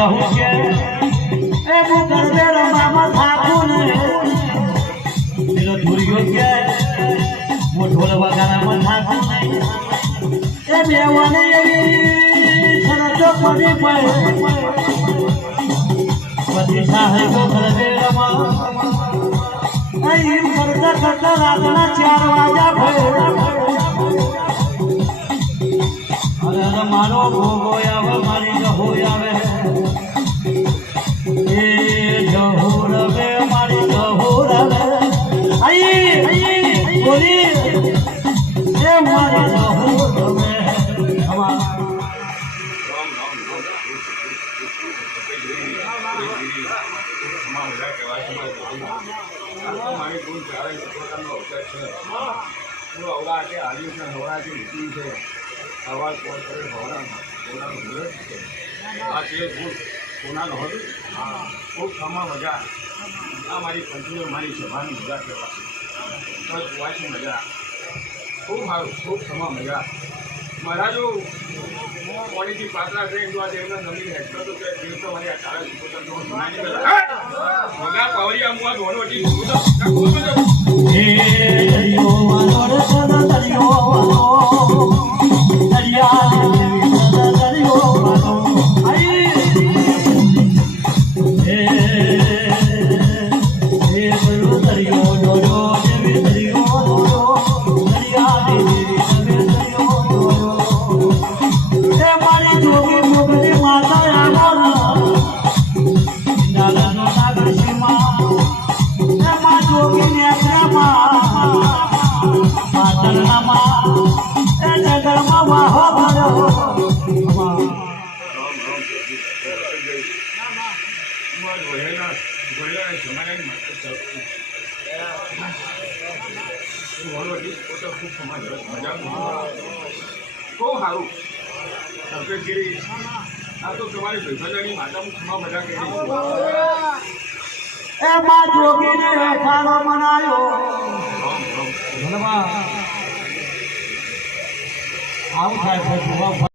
જહું કે એ હું ગરબે રમામાં થાકું ને પેલો ધુરિયો કે હું ઢોલ વગાડામાં થાકું નહીં એ બેવાને એવી શરતો પડી પડે બધી સાહેબો ગરબે રમા અહીં કરતા કરતા રાતના 4 વાગ્યા ભય અરે મારો ભોગો આવે મારી જહો આવે એ જહો રવે મારી જહો રવે આઈ બોલી એ મારી જહો રવે આવાજ કોણ કરે આ તે કોનાનો હતું ખૂબ ખમા મજા આ મારી પંચમીઓ મારી સભાની મજા કહેવાય જોવાની મજા ખૂબ સારું ખૂબ ખમા મજા મારા જો કોણીથી પાત્રા છે એમ દેવના જમીન હેઠળ તો દેવ તો મારી આ તારા મગા પાવરિયા મુઆ ધોનવટી ખૂબ સારું સફેદગીરી આ તો તમારી ભાઈબંધની માતાનું ખમા મજા કરી એ માં જોગીને ખાડો બનાયો આવું થાય